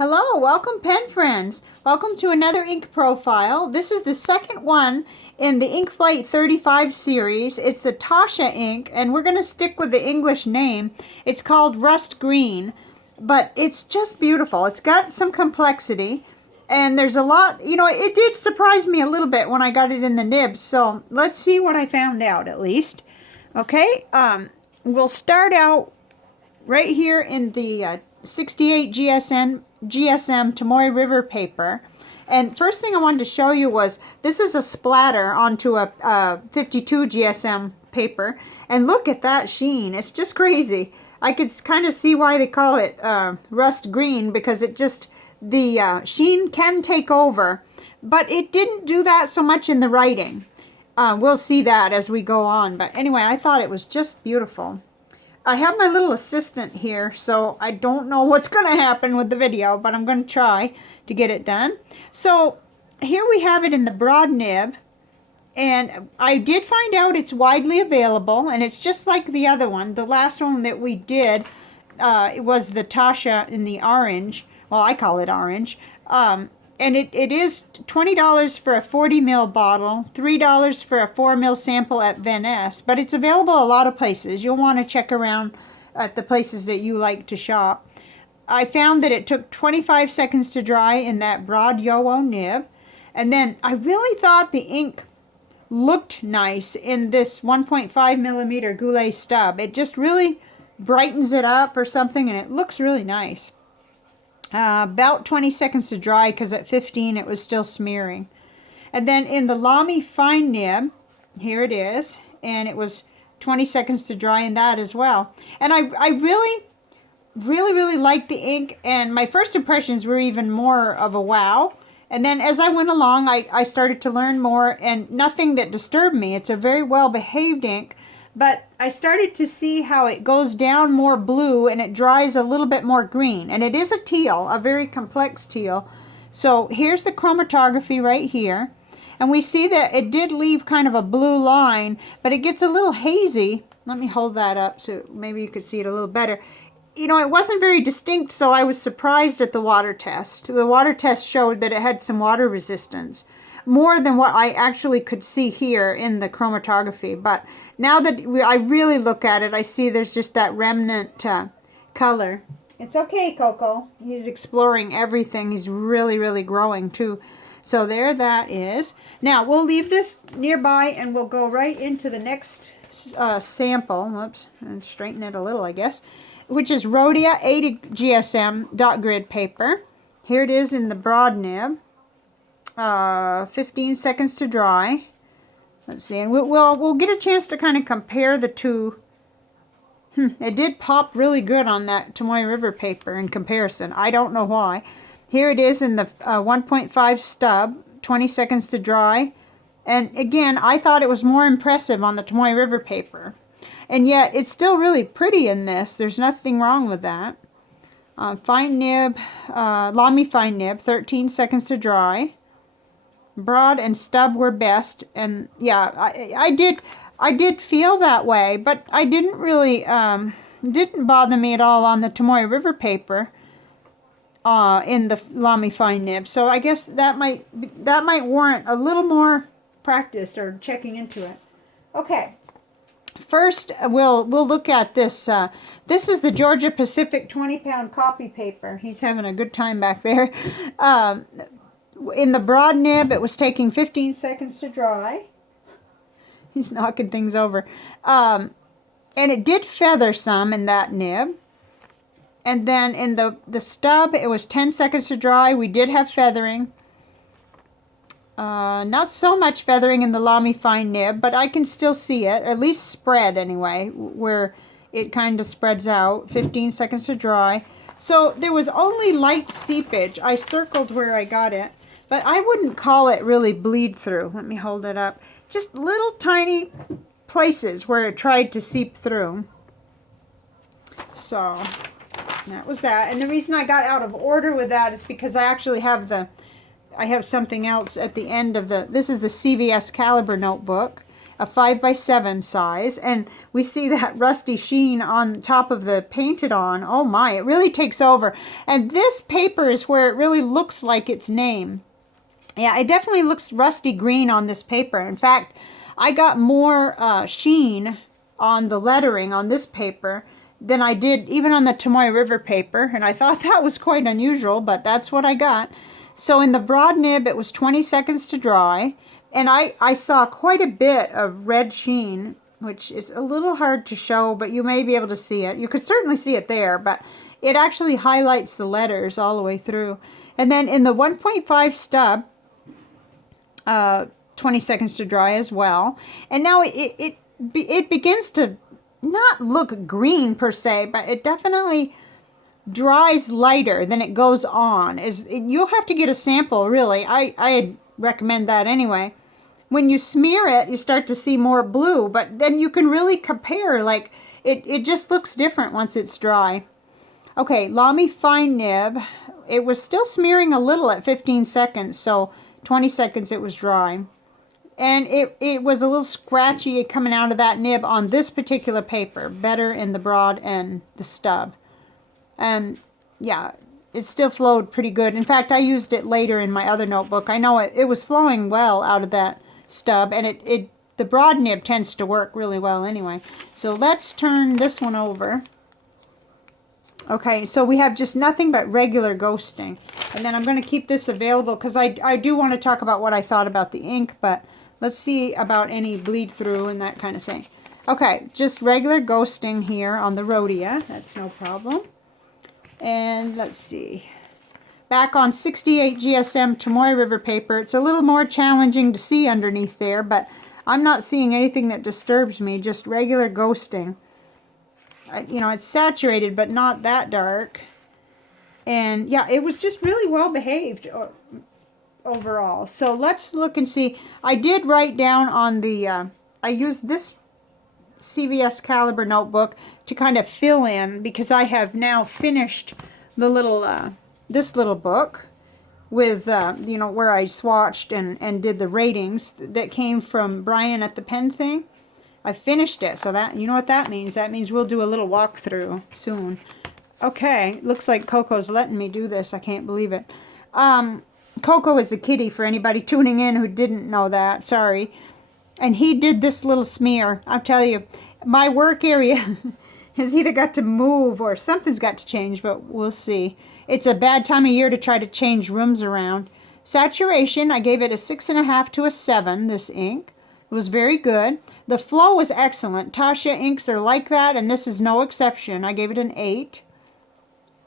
Hello, welcome pen friends. Welcome to another ink profile. This is the second one in the Ink Flight 35 series. It's the Taccia ink, and we're going to stick with the English name. It's called Rust Green, but it's just beautiful. It's got some complexity, and there's a lot, you know, it did surprise me a little bit when I got it in the nibs, so let's see what I found out at least. Okay, we'll start out right here in the 68 GSM Tomoe River paper. And first thing I wanted to show you was this is a splatter onto a 52 GSM paper. And look at that sheen. It's just crazy. I could kind of see why they call it rust green, because it just, the sheen can take over. But it didn't do that so much in the writing. We'll see that as we go on. But anyway, I thought it was just beautiful. I have my little assistant here, so I don't know what's going to happen with the video, but I'm going to try to get it done. So here we have it in the broad nib, and I did find out it's widely available, and it's just like the other one. The last one that we did, it was the Taccia in the orange. Well, I call it orange. And it is $20 for a 40 ml bottle, $3 for a 4 ml sample at Van Ness, but it's available a lot of places. You'll want to check around at the places that you like to shop. I found that it took 25 seconds to dry in that broad Yowo nib, and then I really thought the ink looked nice in this 1.5 millimeter Goulet stub. It just really brightens it up or something, and it looks really nice. About 20 seconds to dry, because at 15 it was still smearing. And then in the Lamy fine nib, here it is, and it was 20 seconds to dry in that as well. And I really liked the ink, and my first impressions were even more of a wow. And then as I went along, I started to learn more, and nothing that disturbed me. It's a very well behaved ink. But I started to see how it goes down more blue and it dries a little bit more green. And it is a teal, a very complex teal. So here's the chromatography right here. And we see that it did leave kind of a blue line, but it gets a little hazy. Let me hold that up so maybe you could see it a little better. You know, it wasn't very distinct, so I was surprised at the water test. The water test showed that it had some water resistance, more than what I actually could see here in the chromatography. But now that I really look at it, I see there's just that remnant color. It's okay, Coco. He's exploring everything. He's really growing too. So there that is. Now we'll leave this nearby and we'll go right into the next sample. Whoops, and straighten it a little, I guess. Which is Rhodia 80 GSM dot grid paper. Here it is in the broad nib. 15 seconds to dry. Let's see, and we'll get a chance to kind of compare the two. It did pop really good on that Tomoe River paper in comparison. I don't know why. Here it is in the 1.5 stub, 20 seconds to dry. And again, I thought it was more impressive on the Tomoe River paper. And yet, it's still really pretty in this. There's nothing wrong with that. Fine nib, Lamy fine nib, 13 seconds to dry. Broad and stub were best, and yeah, I did feel that way, but I didn't really didn't bother me at all on the Tomoe River paper in the Lamy fine nib. So I guess that might warrant a little more practice or checking into it. Okay, first we'll look at this. This is the Georgia Pacific 20-pound copy paper. He's having a good time back there. In the broad nib, it was taking 15 seconds to dry. He's knocking things over. And it did feather some in that nib. And then in the stub, it was 10 seconds to dry. We did have feathering. Not so much feathering in the Lamy fine nib, but I can still see it, at least spread anyway, where it kind of spreads out. 15 seconds to dry. So there was only light seepage. I circled where I got it. But I wouldn't call it really bleed through. Let me hold it up. Just little tiny places where it tried to seep through. So that was that. And the reason I got out of order with that is because I actually have something else at the end of this is the CVS Caliber notebook. a 5x7 size, and we see that rusty sheen on top of the painted on. Oh my, it really takes over. And this paper is where it really looks like its name. Yeah, it definitely looks rusty green on this paper. In fact, I got more sheen on the lettering on this paper than I did even on the Tomoe River paper, and I thought that was quite unusual, but that's what I got. So in the broad nib, it was 20 seconds to dry, and I saw quite a bit of red sheen, which is a little hard to show, but you may be able to see it. You could certainly see it there, but it actually highlights the letters all the way through. And then in the 1.5 stub, 20 seconds to dry as well. And now it begins to not look green per se, but it definitely dries lighter than it goes on. You'll have to get a sample, really. I recommend that anyway. When you smear it, you start to see more blue, but then you can really compare. Like, it just looks different once it's dry. Okay, Lamy Fine Nib. It was still smearing a little at 15 seconds, so 20 seconds it was dry. And it was a little scratchy coming out of that nib on this particular paper. Better in the broad and the stub. And yeah, it still flowed pretty good. In fact, I used it later in my other notebook. I know it was flowing well out of that stub. And the broad nib tends to work really well anyway. So let's turn this one over. Okay, so we have just nothing but regular ghosting. And then I'm going to keep this available because I do want to talk about what I thought about the ink, but let's see about any bleed through and that kind of thing. Okay, just regular ghosting here on the Rhodia. That's no problem. And let's see. Back on 68 GSM Tomoe River paper, it's a little more challenging to see underneath there, but I'm not seeing anything that disturbs me, just regular ghosting. You know, it's saturated, but not that dark. And yeah, it was just really well behaved overall. So let's look and see. I did write down on the, I used this CVS caliber notebook to kind of fill in, because I have now finished the little, this little book with, you know, where I swatched and did the ratings that came from Brian at the pen thing. I finished it, so that, you know what that means? That means we'll do a little walkthrough soon. Okay, looks like Coco's letting me do this. I can't believe it. Coco is a kitty, for anybody tuning in who didn't know that. Sorry. And he did this little smear. I'll tell you, my work area has either got to move or something's got to change, but we'll see. It's a bad time of year to try to change rooms around. Saturation, I gave it a 6.5 to a 7, this ink. It was very good. The flow was excellent. Taccia inks are like that, and this is no exception. I gave it an 8.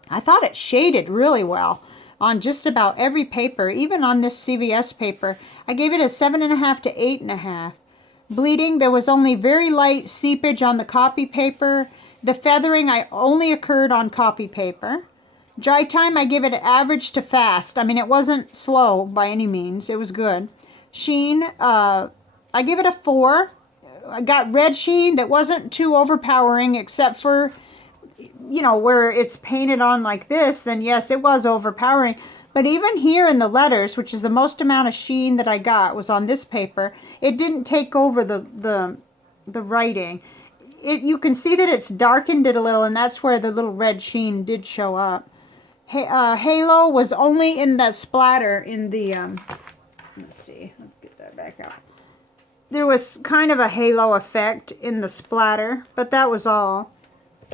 I thought it shaded really well on just about every paper, even on this CVS paper. I gave it a 7.5 to 8.5. Bleeding, there was only very light seepage on the copy paper. The feathering only occurred on copy paper. Dry time, I give it an average to fast. I mean, it wasn't slow by any means. It was good. Sheen, I give it a 4. I got red sheen that wasn't too overpowering, except for, you know, where it's painted on like this, then yes, it was overpowering. But even here in the letters, which is the most amount of sheen that I got was on this paper, it didn't take over the writing. You can see that it's darkened it a little, and that's where the little red sheen did show up. Halo was only in the splatter in the, let's see, let's get that back out. There was kind of a halo effect in the splatter, but that was all.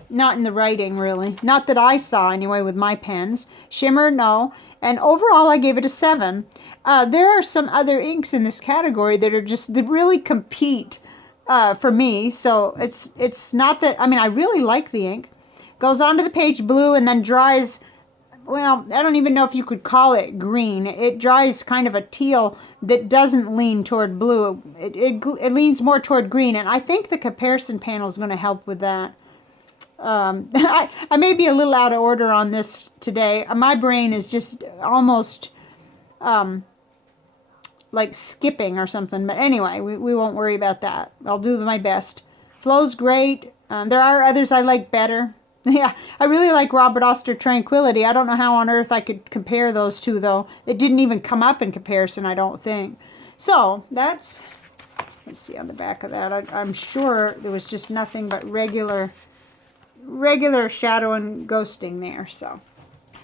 Not in the writing, really. Not that I saw, anyway, with my pens. Shimmer, no. And overall, I gave it a 7. There are some other inks in this category that are just, that really compete for me. So it's not that, I mean, I really like the ink. Goes onto the page blue and then dries, well, I don't even know if you could call it green. It dries kind of a teal that doesn't lean toward blue. It leans more toward green, and I think the comparison panel is going to help with that. I may be a little out of order on this today. My brain is just almost like skipping or something. But anyway, we won't worry about that. I'll do my best. Flow's great. There are others I like better. Yeah, I really like Robert Oster Tranquility. I don't know how on earth I could compare those two, though. It didn't even come up in comparison, I don't think. So, that's let's see on the back of that. I'm sure there was just nothing but regular shadow and ghosting there. So,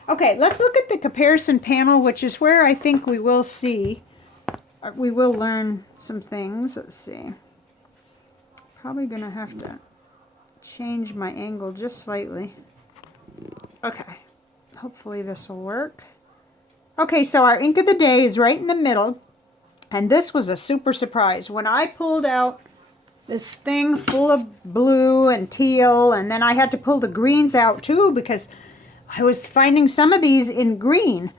okay, let's look at the comparison panel, which is where I think we will see, we will learn some things. Let's see. Probably gonna have to change my angle just slightly. Okay, hopefully this will work. Okay, so our ink of the day is right in the middle, and this was a super surprise. When I pulled out this thing full of blue and teal, and then I had to pull the greens out too because I was finding some of these in green,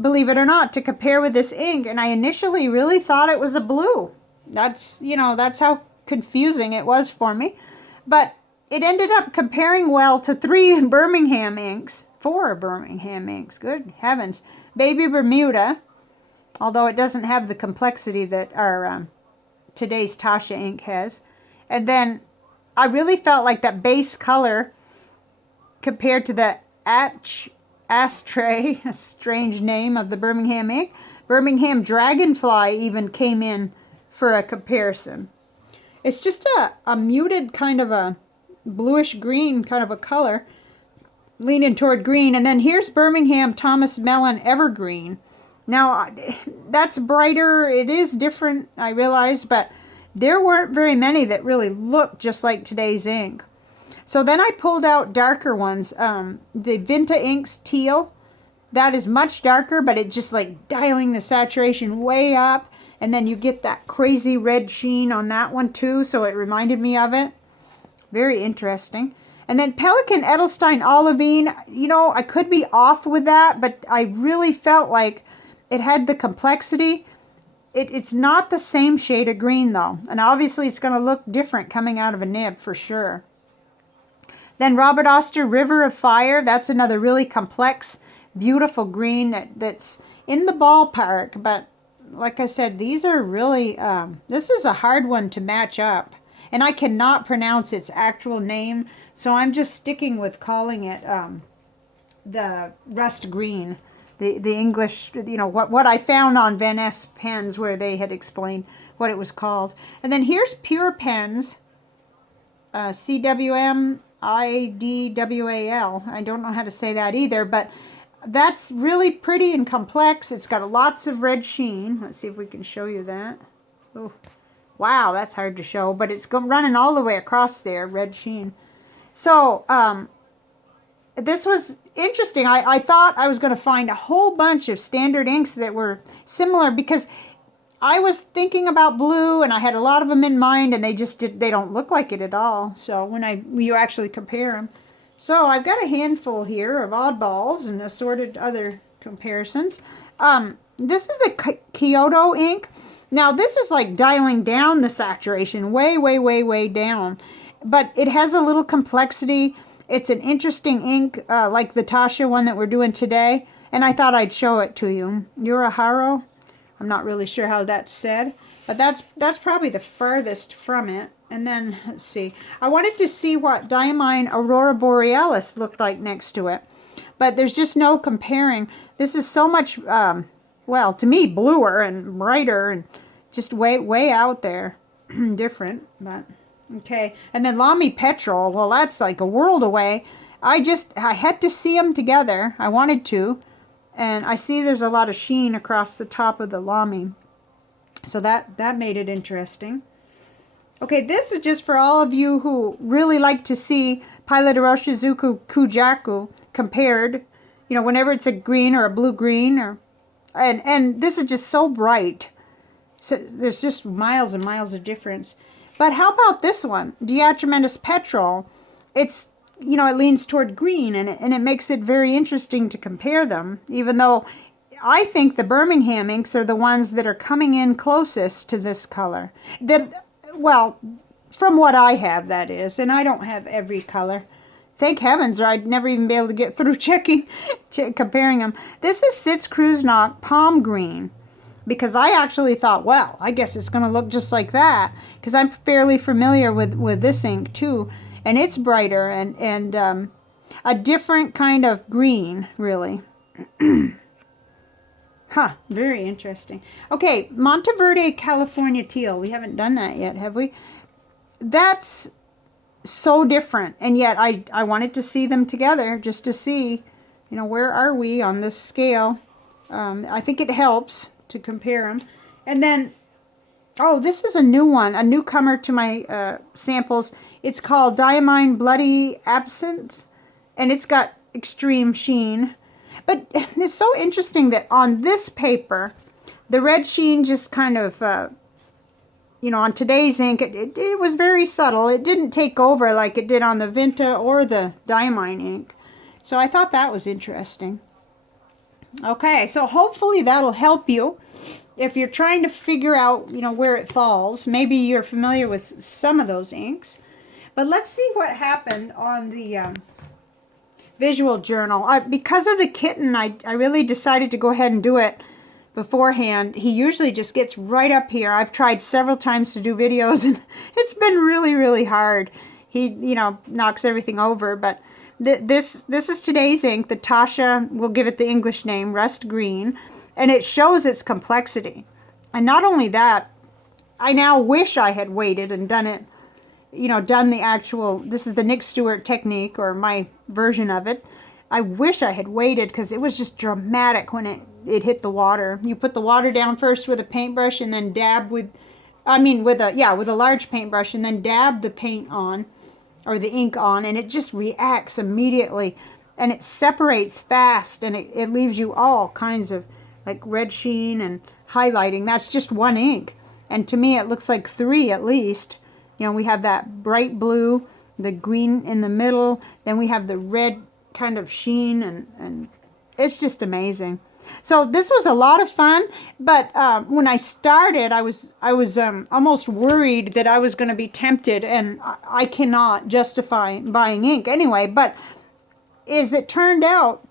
believe it or not, to compare with this ink, and I initially really thought it was a blue. That's, you know, that's how confusing it was for me. But it ended up comparing well to 4 Birmingham inks, good heavens. Baby Bermuda, although it doesn't have the complexity that our today's Taccia ink has. And then I really felt like that base color compared to the Ashtray, a strange name of the Birmingham ink. Birmingham Dragonfly even came in for a comparison. It's just a muted kind of a bluish green kind of a color, leaning toward green. And then here's Birmingham Thomas Mellon Evergreen. Now, that's brighter. It is different, I realize, but there weren't very many that really looked just like today's ink. So then I pulled out darker ones. The Vinta Inks Teal, that is much darker, but it just like dialing the saturation way up. And then you get that crazy red sheen on that one too, so it reminded me of it. Very interesting. And then Pelikan Edelstein Olivine, you know, I could be off with that, but I really felt like it had the complexity. It's not the same shade of green though, and obviously it's going to look different coming out of a nib for sure. Then Robert Oster River of Fire, that's another really complex, beautiful green that's in the ballpark, but like I said, these are really, this is a hard one to match up. And I cannot pronounce its actual name, so I'm just sticking with calling it the rust green. The English, you know, what I found on Van Ness pens where they had explained what it was called. And then here's Pure Pens, CWM IDWAL. I don't know how to say that either, but that's really pretty and complex. It's got lots of red sheen. Let's see if we can show you that. Oh, wow, that's hard to show, but it's running all the way across there, red sheen. So, this was interesting. I thought I was going to find a whole bunch of standard inks that were similar because I was thinking about blue and I had a lot of them in mind, and they don't look like it at all. So when you actually compare them. So I've got a handful here of oddballs and assorted other comparisons. This is the Kyoto ink. Now this is like dialing down the saturation way, way, way, way down. But it has a little complexity. It's an interesting ink, like the Taccia one that we're doing today. And I thought I'd show it to you. Uraharo. I'm not really sure how that's said. But that's probably the furthest from it. And then, let's see. I wanted to see what Diamine Aurora Borealis looked like next to it. But there's just no comparing. This is so much, well, to me, bluer and brighter and just way, way out there. Different, but okay. And then Lamy Petrol, well, that's like a world away. I had to see them together. I wanted to. And I see there's a lot of sheen across the top of the Lamy. So that made it interesting. Okay, this is just for all of you who really like to see Pilot Iroshizuku Kujaku compared, you know, whenever it's a green or a blue-green, and this is just so bright. So there's just miles and miles of difference. But how about this one, Diatramentis Petrol? It's, you know, it leans toward green, and it makes it very interesting to compare them, even though I think the Birmingham inks are the ones that are coming in closest to this color. Well, from what I have, that is, and I don't have every color. Thank heavens, or I'd never even be able to get through comparing them. This is Sitz Krusnock Palm Green, because I actually thought, well, I guess it's going to look just like that, because I'm fairly familiar with this ink too, and it's brighter and a different kind of green, really. Huh, very interesting. Okay, Monteverde, California teal. We haven't done that yet, have we? That's so different, and yet I wanted to see them together just to see, you know, where are we on this scale. I think it helps to compare them. And then, oh, this is a new one, a newcomer to my samples. It's called Diamine Bloody Absinthe, and it's got extreme sheen. But it's so interesting that on this paper, the red sheen just kind of, you know, on today's ink, it was very subtle. It didn't take over like it did on the Vinta or the Diamine ink. So I thought that was interesting. Okay, so hopefully that'll help you if you're trying to figure out, you know, where it falls. Maybe you're familiar with some of those inks. But let's see what happened on the visual journal. Because of the kitten, I really decided to go ahead and do it beforehand. He usually just gets right up here. I've tried several times to do videos, and it's been really, really hard. He, you know, knocks everything over. But this is today's ink. The Taccia, we'll give it the English name, Rust Green. And it shows its complexity. And not only that, I now wish I had waited and done it, you know, done the actual, this is the Nick Stewart technique, or my version of it. I wish I had waited, because it was just dramatic when it hit the water. You put the water down first with a paintbrush, and then dab with, with a large paintbrush, and then dab the paint on, or the ink on, and it just reacts immediately. And it separates fast, and it leaves you all kinds of like red sheen and highlighting. That's just one ink. And to me, it looks like three at least. You know, we have that bright blue, the green in the middle, then we have the red kind of sheen, and it's just amazing. So this was a lot of fun, but when I started, I was almost worried that I was going to be tempted, and I cannot justify buying ink anyway. But as it turned out,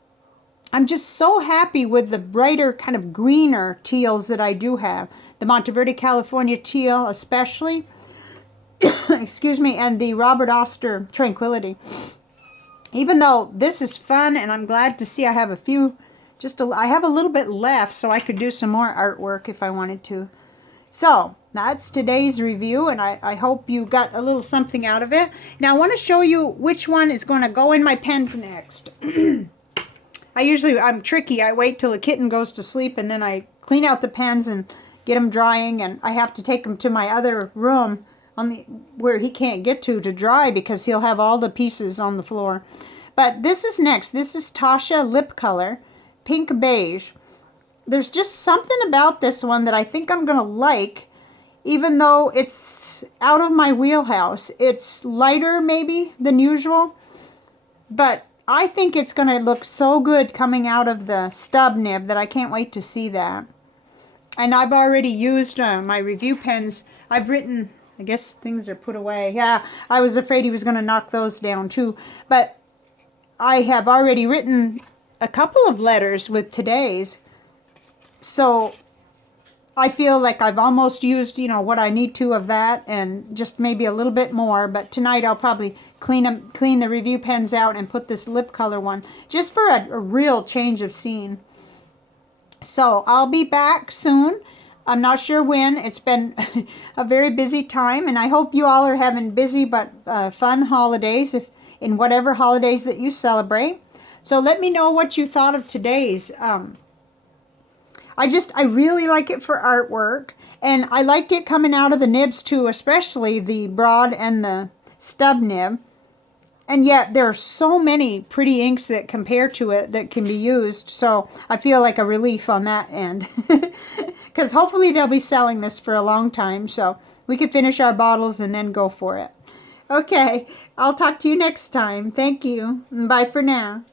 I'm just so happy with the brighter, kind of greener teals that I do have. The Monteverde, California teal especially. Excuse me, and the Robert Oster Tranquility. Even though this is fun, and I'm glad to see I have a few, I have a little bit left, so I could do some more artwork if I wanted to. So, that's today's review, and I hope you got a little something out of it. Now, I want to show you which one is going to go in my pens next. I'm tricky. I wait till the kitten goes to sleep, and then I clean out the pens and get them drying, and I have to take them to my other room where he can't get to dry, because he'll have all the pieces on the floor. But this is next. This is Taccia Lip Color, Pink Beige. There's just something about this one that I think I'm going to like, even though it's out of my wheelhouse. It's lighter maybe than usual, but I think it's going to look so good coming out of the stub nib that I can't wait to see that. And I've already used my review pens. I've written, I guess things are put away. Yeah, I was afraid he was going to knock those down too. But I have already written a couple of letters with today's. So I feel like I've almost used, you know, what I need to of that, and just maybe a little bit more. But tonight I'll probably clean the review pens out and put this lip color one, just for a real change of scene. So I'll be back soon. I'm not sure when. It's been a very busy time, and I hope you all are having busy but fun holidays, in whatever holidays that you celebrate. So let me know what you thought of today's. I really like it for artwork, and I liked it coming out of the nibs too, especially the broad and the stub nib. And yet there are so many pretty inks that compare to it that can be used, so I feel like a relief on that end. Because hopefully they'll be selling this for a long time, so we can finish our bottles and then go for it. Okay, I'll talk to you next time. Thank you. Bye for now.